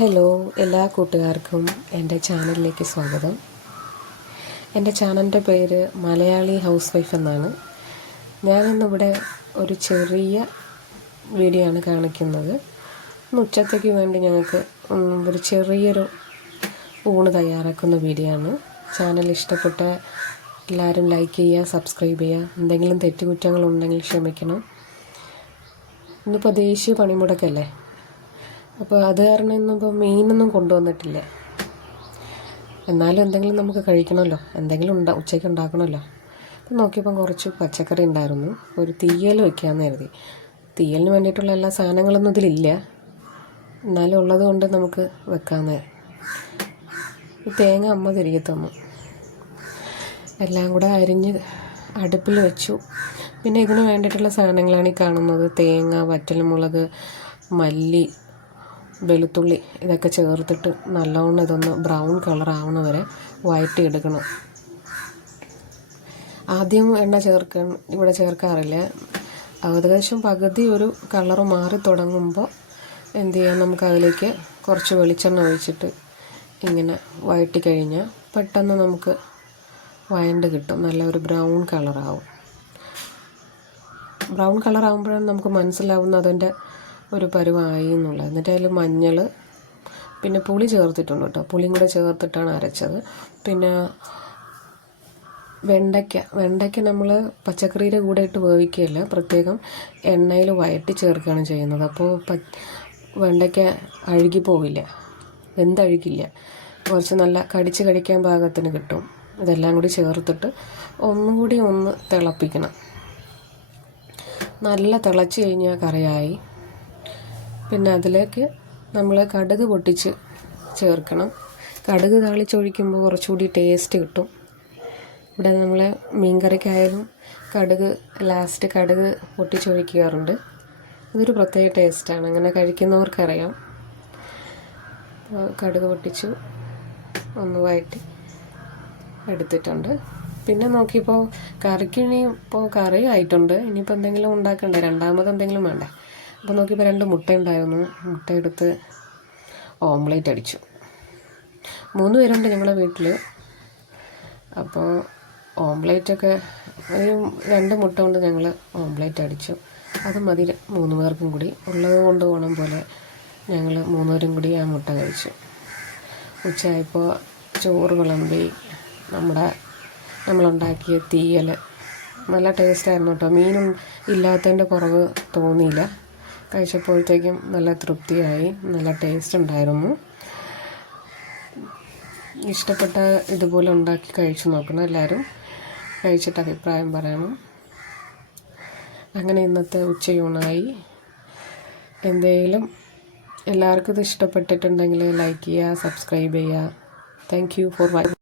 Hello, എല്ലാ കൂട്ടുകാർക്കും എൻ്റെ ചാനലിലേക്ക് സ്വാഗതം. എൻ്റെ ചാനലിൻ്റെ പേര് മലയാളി ഹൗസ് വൈഫ് എന്നാണ്. ഞാനിന്നിവിടെ ഒരു ചെറിയ വീഡിയോ ആണ് കാണിക്കുന്നത്. ഉച്ചത്തേക്ക് വേണ്ടി ഞങ്ങൾക്ക് ഒരു ചെറിയൊരു ഊണ് തയ്യാറാക്കുന്ന വീഡിയോ ആണ്. ചാനൽ ഇഷ്ടപ്പെട്ട എല്ലാവരും ലൈക്ക് ചെയ്യുക, സബ്സ്ക്രൈബ് ചെയ്യുക. എന്തെങ്കിലും തെറ്റുകുറ്റങ്ങളുണ്ടെങ്കിൽ ക്ഷമിക്കണം. ഇന്നിപ്പോൾ ദേശീയ പണിമുടക്കല്ലേ, അപ്പോൾ അത് കാരണം ഇന്നിപ്പോൾ മീനൊന്നും കൊണ്ടുവന്നിട്ടില്ല. എന്നാലും എന്തെങ്കിലും നമുക്ക് കഴിക്കണമല്ലോ, എന്തെങ്കിലും ഉച്ചയ്ക്ക് ഉണ്ടാക്കണമല്ലോ. അപ്പം നോക്കിയപ്പം കുറച്ച് പച്ചക്കറി ഉണ്ടായിരുന്നു. ഒരു തീയൽ വയ്ക്കാമെന്ന് കരുതി. തീയലിന് വേണ്ടിയിട്ടുള്ള എല്ലാ സാധനങ്ങളൊന്നും ഇതിലില്ല, എന്നാലും ഉള്ളത് കൊണ്ട് നമുക്ക് വെക്കാമെന്ന്. തേങ്ങ അമ്മ തിരികെ തന്നു. എല്ലാം കൂടെ അരിഞ്ഞ് അടുപ്പിൽ വെച്ചു. പിന്നെ ഇതിന് വേണ്ടിയിട്ടുള്ള സാധനങ്ങളാണ് ഈ കാണുന്നത്. തേങ്ങ, വറ്റൽമുളക്, മല്ലി, വെളുത്തുള്ളി ഇതൊക്കെ ചേർത്തിട്ട് നല്ലവണ്ണം ഇതൊന്ന് ബ്രൗൺ കളർ ആവുന്ന വരെ വഴറ്റിയെടുക്കണം. ആദ്യം എണ്ണ ഇവിടെ ചേർക്കാറില്ല. ഏകദേശം പകുതി ഒരു കളറ് മാറി തുടങ്ങുമ്പോൾ എന്ത് ചെയ്യാം, നമുക്കതിലേക്ക് കുറച്ച് വെളിച്ചെണ്ണ ഒഴിച്ചിട്ട് ഇങ്ങനെ വഴറ്റി കഴിഞ്ഞാൽ പെട്ടെന്ന് നമുക്ക് വഴണ്ട് കിട്ടും. നല്ല ഒരു ബ്രൗൺ കളറാവും. ബ്രൗൺ കളറാകുമ്പോഴാണ് നമുക്ക് മനസ്സിലാവുന്നത് അതിൻ്റെ ഒരു പരുവായി എന്നുള്ളത്. എന്നിട്ട് അതിൽ മഞ്ഞൾ, പിന്നെ പുളി ചേർത്തിട്ടുണ്ട് കേട്ടോ. പുളിയും കൂടെ ചേർത്തിട്ടാണ് അരച്ചത്. പിന്നെ വെണ്ടയ്ക്ക നമ്മൾ പച്ചക്കറിയുടെ കൂടെ ഇട്ട് വേവിക്കുകയല്ല, പ്രത്യേകം എണ്ണയിൽ വഴറ്റി ചേർക്കുകയാണ് ചെയ്യുന്നത്. അപ്പോൾ വെണ്ടയ്ക്ക അഴുകി പോവില്ല, വെന്തഴുകില്ല, കുറച്ച് നല്ല കടിച്ച് കഴിക്കാൻ പാകത്തിന് കിട്ടും. ഇതെല്ലാം കൂടി ചേർത്തിട്ട് ഒന്നും കൂടി ഒന്ന് തിളപ്പിക്കണം. നല്ല തിളച്ച് കഴിഞ്ഞാൽ കറിയായി. പിന്നെ അതിലേക്ക് നമ്മൾ കടുക് പൊട്ടിച്ച് ചേർക്കണം. കടുക് താളിച്ചൊഴിക്കുമ്പോൾ കുറച്ചുകൂടി ടേസ്റ്റ് കിട്ടും. ഇവിടെ നമ്മൾ മീൻകറിക്കായാലും ലാസ്റ്റ് കടുക് പൊട്ടിച്ചൊഴിക്കാറുണ്ട്. ഇതൊരു പ്രത്യേക ടേസ്റ്റാണ്, അങ്ങനെ കഴിക്കുന്നവർക്കറിയാം. കടുക് പൊട്ടിച്ചു ഒന്ന് വഴറ്റി എടുത്തിട്ടുണ്ട്. പിന്നെ നോക്കിയപ്പോൾ ഇപ്പോൾ കറി ആയിട്ടുണ്ട്. ഇനിയിപ്പോൾ എന്തെങ്കിലും ഉണ്ടാക്കണ്ടേ, രണ്ടാമത് എന്തെങ്കിലും വേണ്ടേ. അപ്പോൾ നോക്കിയപ്പോൾ 2 മുട്ട ഉണ്ടായിരുന്നു. മുട്ട എടുത്ത് ഓംലേറ്റ് അടിച്ചു. 3 പേരുണ്ട് ഞങ്ങളുടെ വീട്ടിൽ. അപ്പോൾ ഓംലേറ്റൊക്കെ 2 മുട്ട കൊണ്ട് ഞങ്ങൾ ഓംലേറ്റ് അടിച്ചു. അത് മതി 3 പേർക്കും കൂടി. ഉള്ളത് കൊണ്ട് പോകണം പോലെ ഞങ്ങൾ 3 പേരും കൂടി ആ മുട്ട കഴിച്ചു. ഉച്ചയായപ്പോൾ ചോറ് വിളമ്പി. നമ്മളുണ്ടാക്കിയ തീയൽ നല്ല ടേസ്റ്റായിരുന്നു കേട്ടോ. മീനും ഇല്ലാത്തതിൻ്റെ കുറവ് തോന്നിയില്ല. കഴിച്ചപ്പോഴത്തേക്കും നല്ല തൃപ്തിയായി, നല്ല ടേസ്റ്റ് ഉണ്ടായിരുന്നു. ഇഷ്ടപ്പെട്ട ഇതുപോലെ ഉണ്ടാക്കി കഴിച്ചു നോക്കണം. എല്ലാവരും കഴിച്ചിട്ട് അഭിപ്രായം പറയണം. അങ്ങനെ ഇന്നത്തെ ഉച്ചയൂണായി. എല്ലാവർക്കും ഇത് ഇഷ്ടപ്പെട്ടിട്ടുണ്ടെങ്കിൽ ലൈക്ക് ചെയ്യുക, സബ്സ്ക്രൈബ് ചെയ്യുക. Thank you for watching.